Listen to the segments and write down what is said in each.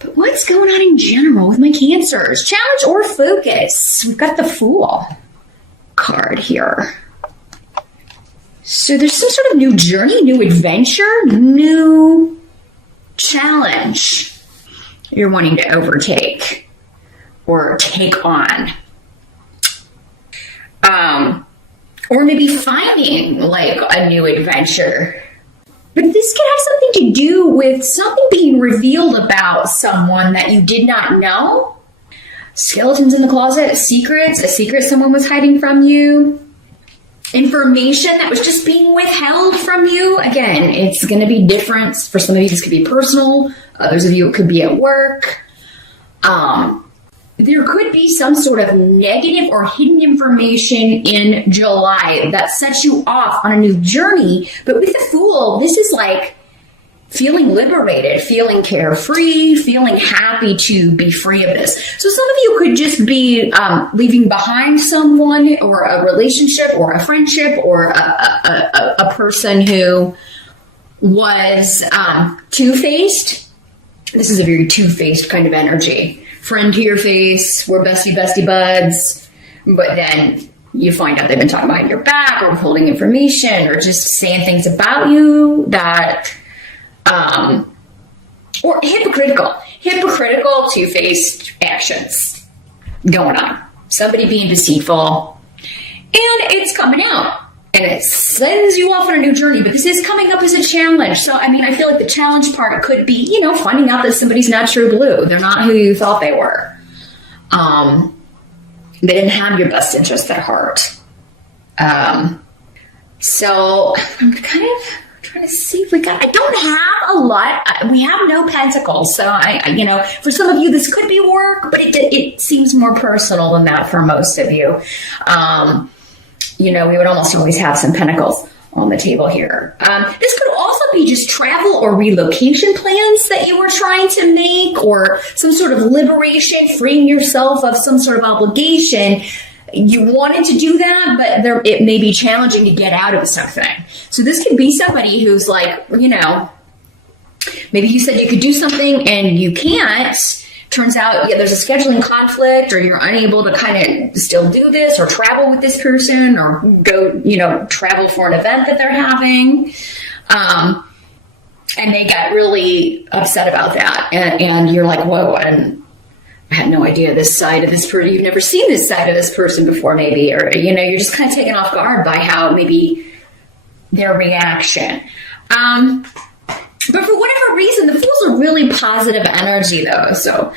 But what's going on in general with my Cancers? Challenge or focus? We've got the Fool card here. So there's some sort of new journey, new adventure, new challenge you're wanting to overtake or take on. Or maybe finding like a new adventure. But this could have something to do with something being revealed about someone that you did not know. Skeletons in the closet, secrets, a secret someone was hiding from you. Information that was just being withheld from you. Again, it's going to be different. For some of you, this could be personal. Others of you, it could be at work. There could be some sort of negative or hidden information in July that sets you off on a new journey. But with the Fool, this is like feeling liberated, feeling carefree, feeling happy to be free of this. So some of you could just be leaving behind someone or a relationship or a friendship or a person who was two-faced. This is a very two-faced kind of energy. Friend to your face, we're bestie buds, but then you find out they've been talking behind your back or withholding information or just saying things about you that, or hypocritical, two-faced actions going on. Somebody being deceitful, and it's coming out. And it sends you off on a new journey, but this is coming up as a challenge. So, I mean, I feel like the challenge part could be, you know, finding out that somebody's not true blue. They're not who you thought they were. They didn't have your best interest at heart. So, I'm kind of trying to see if I don't have a lot. We have no pentacles. So, you know, for some of you, this could be work, but it seems more personal than that for most of you. You know, we would almost always have some pentacles on the table here. This could also be just travel or relocation plans that you were trying to make, or some sort of liberation, freeing yourself of some sort of obligation. You wanted to do that, but it may be challenging to get out of something. So this could be somebody who's like, you know, maybe you said you could do something and you can't. Turns out, yeah, there's a scheduling conflict, or you're unable to kind of still do this or travel with this person or go, you know, travel for an event that they're having. And they got really upset about that. And you're like, whoa, I had no idea this side of this person. You've never seen this side of this person before, maybe. Or, you know, you're just kind of taken off guard by how maybe their reaction. But for whatever reason, the Fool's a really positive energy, though. So,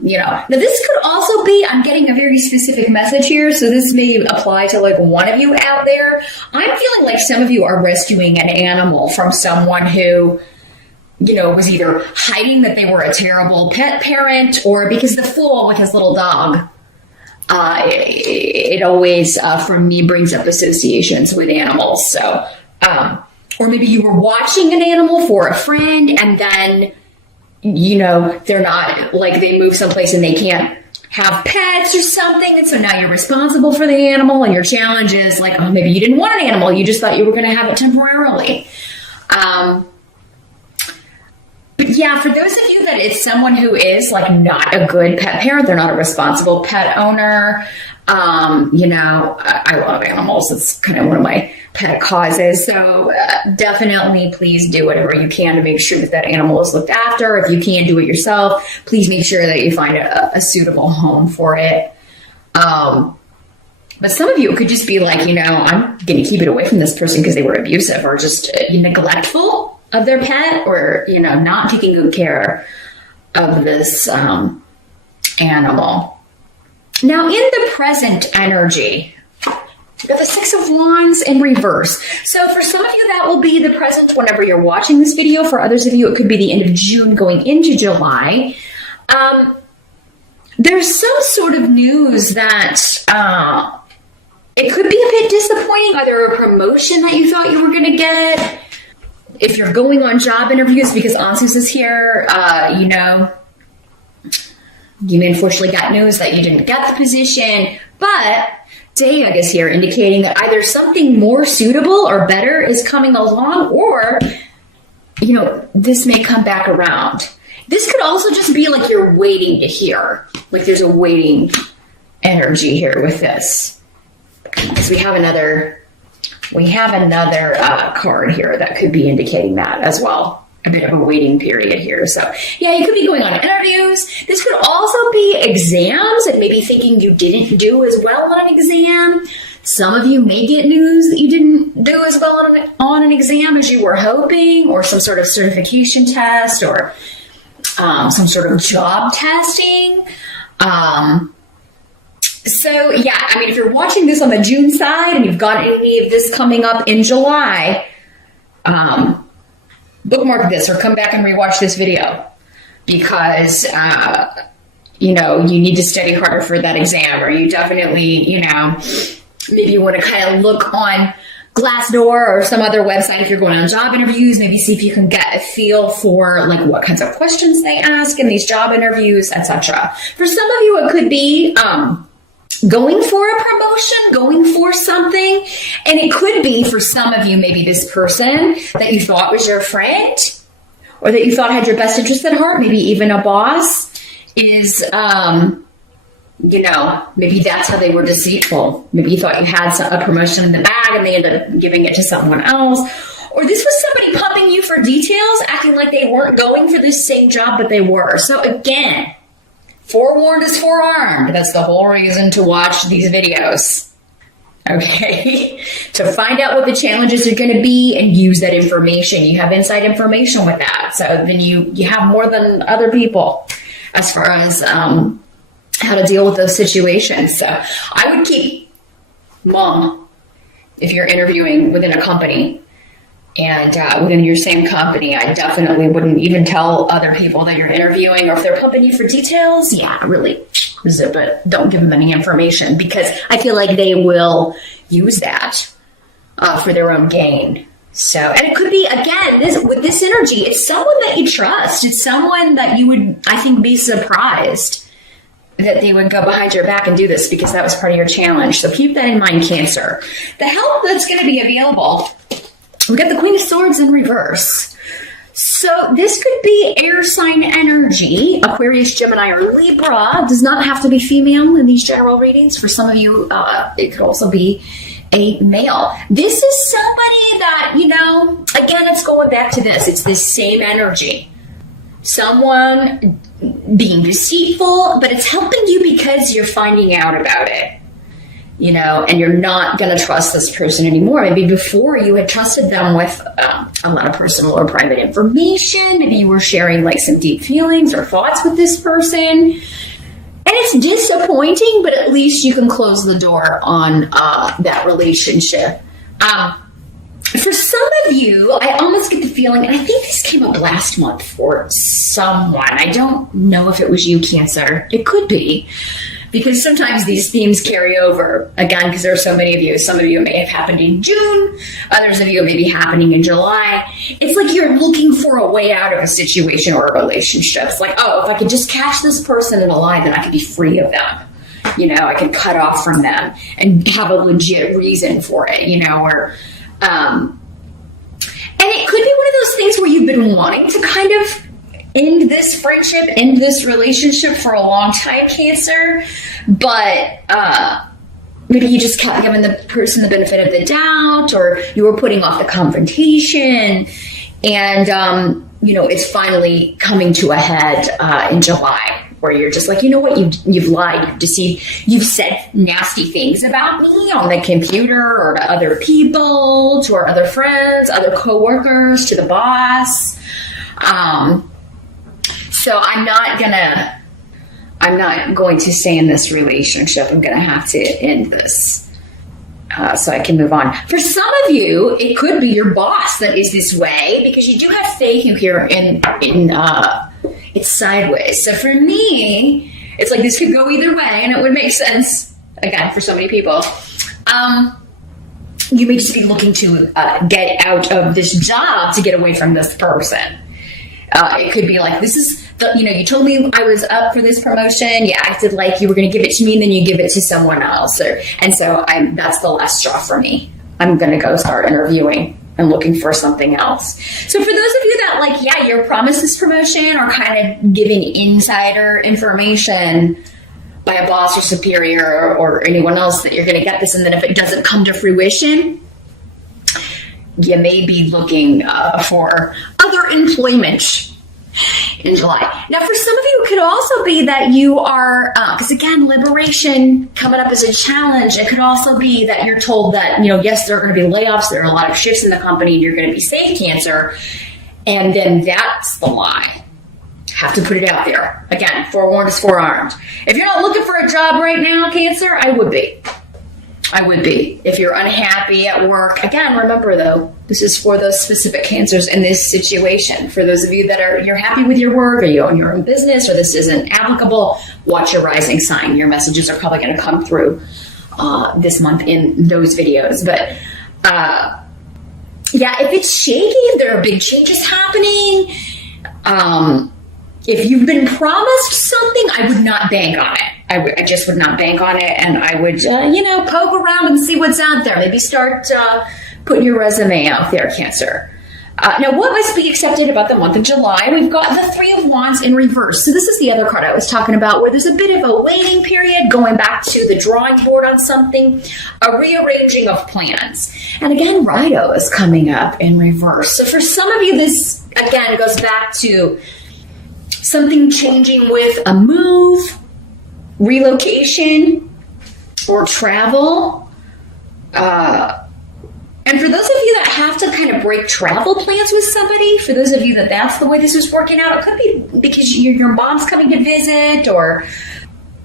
you know, now this could also be, I'm getting a very specific message here, so this may apply to like one of you out there. I'm feeling like some of you are rescuing an animal from someone who, you know, was either hiding that they were a terrible pet parent, or because the Fool with his little dog, it always, for me, brings up associations with animals. So, or maybe you were watching an animal for a friend, and then, you know, they're not, like, they move someplace and they can't have pets or something, and so now you're responsible for the animal, and your challenge is like, oh, maybe you didn't want an animal, you just thought you were going to have it temporarily. But yeah, for those of you that it's someone who is like not a good pet parent, they're not a responsible pet owner. You know, I love animals. It's kind of one of my pet causes. So definitely please do whatever you can to make sure that that animal is looked after. If you can't do it yourself, please make sure that you find a suitable home for it. But some of you, it could just be like, you know, I'm going to keep it away from this person because they were abusive or just neglectful of their pet, or, you know, not taking good care of this animal. Now, in the present energy, we have the Six of Wands in reverse. So for some of you, that will be the present whenever you're watching this video. For others of you, it could be the end of June going into July. There's some sort of news that it could be a bit disappointing, either a promotion that you thought you were going to get. If you're going on job interviews, because Ansus is here, you know, you may unfortunately got news that you didn't get the position, but Dayag is here indicating that either something more suitable or better is coming along, or, you know, this may come back around. This could also just be like you're waiting to hear. Like there's a waiting energy here with this. Because we have another card here that could be indicating that as well. A bit of a waiting period here. So yeah, you could be going on interviews. This could also be exams and maybe thinking you didn't do as well on an exam. Some of you may get news that you didn't do as well on an exam as you were hoping, or some sort of certification test, or some sort of job testing. So yeah, I mean, if you're watching this on the June side and you've got any of this coming up in July, bookmark this or come back and rewatch this video, because you know, you need to study harder for that exam, or you definitely, you know, maybe you want to kind of look on Glassdoor or some other website if you're going on job interviews. Maybe see if you can get a feel for like what kinds of questions they ask in these job interviews, etc. For some of you, it could be going for a promotion, going for something. And it could be for some of you, maybe this person that you thought was your friend or that you thought had your best interest at heart, maybe even a boss, is, you know, maybe that's how they were deceitful. Maybe you thought you had a promotion in the bag and they ended up giving it to someone else. Or this was somebody pumping you for details, acting like they weren't going for this same job, but they were. So again, forewarned is forearmed. That's the whole reason to watch these videos. Okay? To find out what the challenges are going to be and use that information. You have inside information with that. So then you have more than other people as far as how to deal with those situations. So I would keep mum if you're interviewing within a company. And within your same company, I definitely wouldn't even tell other people that you're interviewing, or if they're pumping you for details, yeah, really zip it. Don't give them any information, because I feel like they will use that for their own gain. So, and it could be, again, with this energy, it's someone that you trust. It's someone that you would, I think, be surprised that they would go behind your back and do this, because that was part of your challenge. So keep that in mind, Cancer. The help that's going to be available, we got the Queen of Swords in reverse. So this could be air sign energy, Aquarius, Gemini, or Libra. Does not have to be female in these general readings. For some of you, it could also be a male. This is somebody that, you know, again, it's going back to this. It's this same energy. Someone being deceitful, but it's helping you because you're finding out about it. You know, and you're not going to trust this person anymore. Maybe before you had trusted them with a lot of personal or private information. Maybe you were sharing like some deep feelings or thoughts with this person. And it's disappointing, but at least you can close the door on that relationship. For some of you, I almost get the feeling, and I think this came up last month for someone. I don't know if it was you, Cancer. It could be. Because sometimes these themes carry over, again, because there are so many of you. Some of you may have happened in June. Others of you may be happening in July. It's like you're looking for a way out of a situation or a relationship. It's like, oh, if I could just catch this person in a lie, then I could be free of them. You know, I could cut off from them and have a legit reason for it, you know, or... and it could be one of those things where you've been wanting to kind of end this friendship, end this relationship for a long time, Cancer, but maybe you just kept giving the person the benefit of the doubt, or you were putting off the confrontation, and you know, it's finally coming to a head in July, where you're just like, you know what, you've lied, you've deceived, you've said nasty things about me on the computer or to other people, to our other friends, other coworkers, to the boss. So I'm not going to stay in this relationship. I'm going to have to end this so I can move on. For some of you, it could be your boss that is this way, because you do have faith here in it's sideways. So for me, it's like this could go either way, and it would make sense, again, for so many people. You may just be looking to get out of this job to get away from this person. It could be like, this is, you told me I was up for this promotion. You acted like you were going to give it to me, and then you give it to someone else. And so that's the last straw for me. I'm going to go start interviewing and looking for something else. So for those of you that like, yeah, you're promised this promotion or kind of giving insider information by a boss or superior or anyone else that you're going to get this, and then if it doesn't come to fruition, you may be looking for other employment in July. Now, for some of you, it could also be that you are, because again, liberation coming up as a challenge. It could also be that you're told that, you know, yes, there are going to be layoffs. There are a lot of shifts in the company and you're going to be safe, Cancer. And then that's the lie. Have to put it out there. Again, forewarned is forearmed. If you're not looking for a job right now, Cancer, I would be. If you're unhappy at work. Again, remember though, this is for those specific Cancers in this situation. For those of you that are, you're happy with your work, or you own your own business, or this isn't applicable, watch your rising sign. Your messages are probably going to come through this month in those videos. But yeah, if it's shaky, if there are big changes happening, if you've been promised something, I would not bank on it. I just would not bank on it, and I would, you know, poke around and see what's out there. Maybe start putting your resume out there, Cancer. Now, what must be accepted about the month of July? We've got the Three of Wands in reverse. So this is the other card I was talking about, where there's a bit of a waiting period, going back to the drawing board on something, a rearranging of plans. And again, Rido is coming up in reverse. So for some of you, this, again, goes back to something changing with a move, relocation, or travel. And for those of you that have to kind of break travel plans with somebody, for those of you that that's the way this is working out, it could be because your mom's coming to visit, or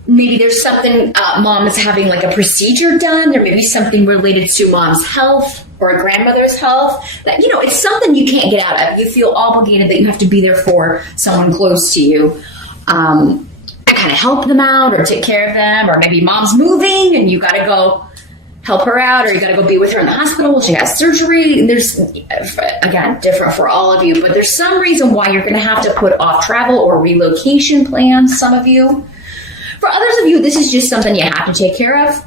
maybe there's something, mom is having like a procedure done. There may be something related to mom's health or a grandmother's health that, you know, it's something you can't get out of. You feel obligated that you have to be there for someone close to you. And kind of help them out or take care of them, or maybe mom's moving and you got to go help her out, or you got to go be with her in the hospital while she has surgery. There's, again, different for all of you, but there's some reason why you're going to have to put off travel or relocation plans, some of you. For others of you, this is just something you have to take care of.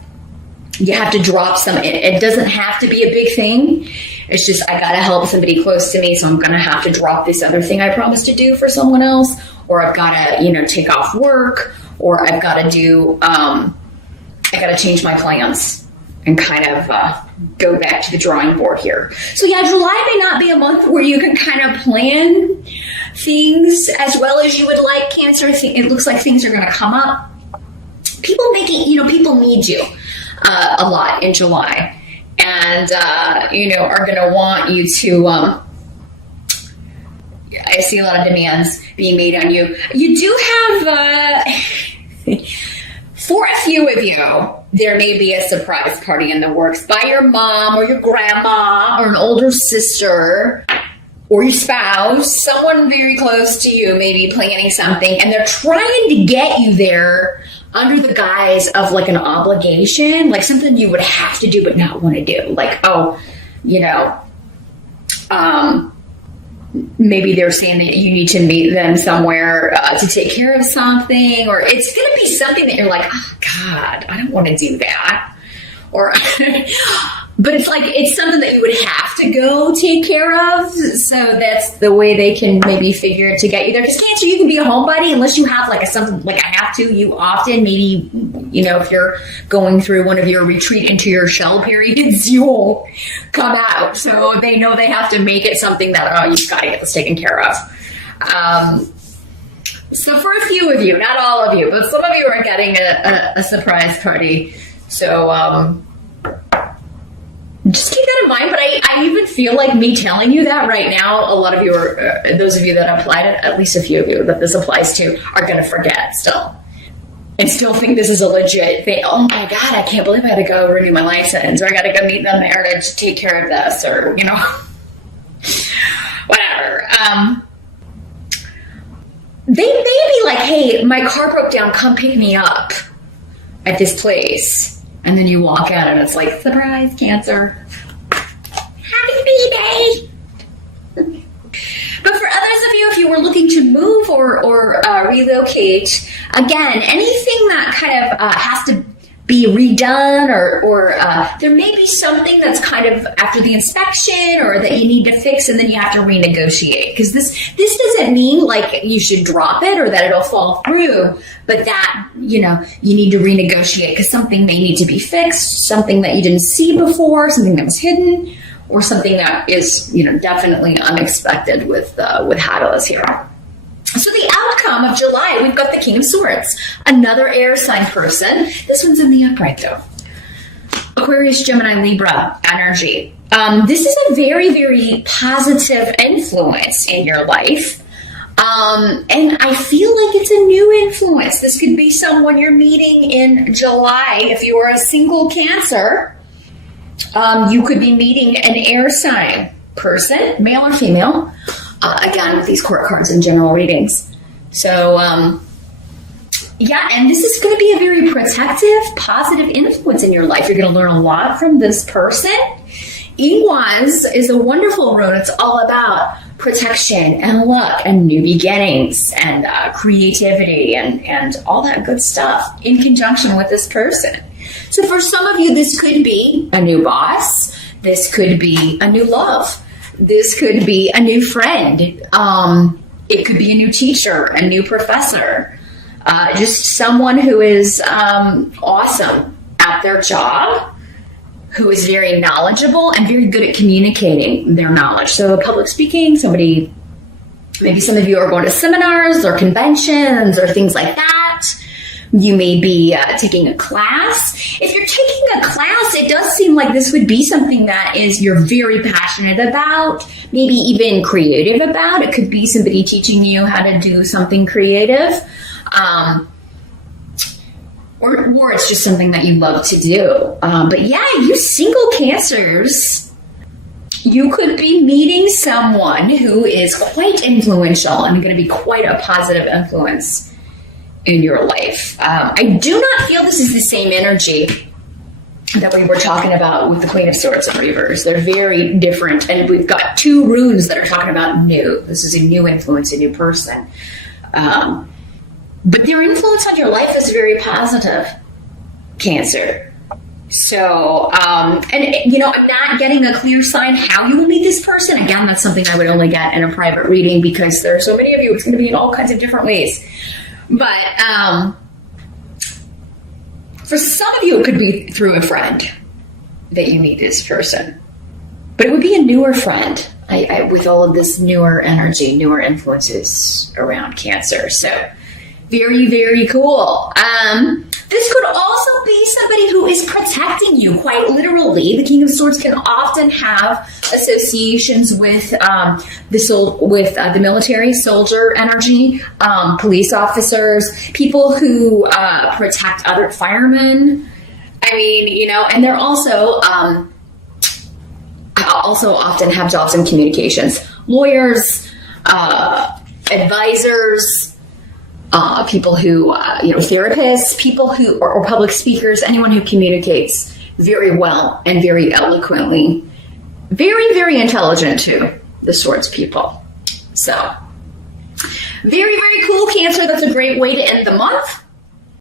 You have to drop some. It doesn't have to be a big thing. It's just, I got to help somebody close to me, so I'm going to have to drop this other thing I promised to do for someone else, or I've got to, you know, take off work, or I've got to do, I got to change my plans and kind of go back to the drawing board here. So yeah, July may not be a month where you can kind of plan things as well as you would like, Cancer. It looks like things are going to come up. People making, you know, people need you a lot in July, and you know, are going to want you to, I see a lot of demands being made on you. You do have, for a few of you, there may be a surprise party in the works by your mom or your grandma or an older sister or your spouse. Someone very close to you may be planning something, and they're trying to get you there under the guise of like an obligation, like something you would have to do but not want to do. Like, oh, you know, maybe they're saying that you need to meet them somewhere to take care of something, or it's going to be something that you're like, oh God, I don't want to do that. Or, but it's like, it's something that you would have to go take care of. So that's the way they can maybe figure to get you there. Because Cancer, you can be a homebody unless you have like something like I have to. You often, maybe, you know, if you're going through one of your retreat into your shell periods, you won't come out. So they know they have to make it something that, oh, you've got to get this taken care of. So for a few of you, not all of you, but some of you are getting a surprise party. So just keep that in mind. But I even feel like me telling you that right now, a lot of you are, those of you that applied it, at least a few of you that this applies to, are going to forget still. And still think this is a legit thing. Oh my God, I can't believe I had to go renew my license, or I got to go meet them there to take care of this, or, you know, whatever. They may be like, hey, my car broke down, come pick me up at this place. And then you walk out and it's like, surprise, Cancer. Happy B-Day. But for others of you, if you were looking to move or relocate, again, anything that kind of has to be redone, or there may be something that's kind of after the inspection or that you need to fix, and then you have to renegotiate. Because this doesn't mean like you should drop it or that it'll fall through, but that, you need to renegotiate because something may need to be fixed, something that you didn't see before, something that was hidden, or something that is, definitely unexpected with Hadalus here. So the outcome of July, we've got the King of Swords, another air sign person. This one's in the upright though. Aquarius, Gemini, Libra energy. This is a very, very positive influence in your life. And I feel like it's a new influence. This could be someone you're meeting in July. If you are a single Cancer, you could be meeting an air sign person, male or female. Again, with these court cards and general readings. So, yeah, and this is going to be a very protective, positive influence in your life. You're going to learn a lot from this person. Iwaz is a wonderful rune. It's all about protection and luck and new beginnings and creativity and all that good stuff in conjunction with this person. So for some of you, this could be a new boss. This could be a new love. This could be a new friend. It could be a new teacher, a new professor, just someone who is awesome at their job, who is very knowledgeable and very good at communicating their knowledge. So public speaking, maybe some of you are going to seminars or conventions or things like that. You may be taking a class. If you're taking a class, it does seem like this would be something that you're very passionate about, maybe even creative about. It could be somebody teaching you how to do something creative, or it's just something that you love to do. But yeah, you single Cancers, you could be meeting someone who is quite influential and going to be quite a positive influence in your life. I do not feel this is the same energy that we were talking about with the Queen of Swords and Reverse. They're very different, and we've got two runes that are talking about new. This is a new influence, a new person. But their influence on your life is very positive, Cancer. So, I'm not getting a clear sign how you will meet this person. Again, that's something I would only get in a private reading because there are so many of you. It's going to be in all kinds of different ways. But for some of you, it could be through a friend that you meet this person. But it would be a newer friend with all of this newer energy, newer influences around Cancer. So very, very cool. This could also be somebody who is protecting you, quite literally. The King of Swords can often have associations with the military, soldier energy, police officers, people who protect other firemen. And they're also often have jobs in communications, lawyers, advisors. People who, therapists, people who, or public speakers, anyone who communicates very well and very eloquently. Very, very intelligent too, the Swords people. So, very, very cool, Cancer. That's a great way to end the month.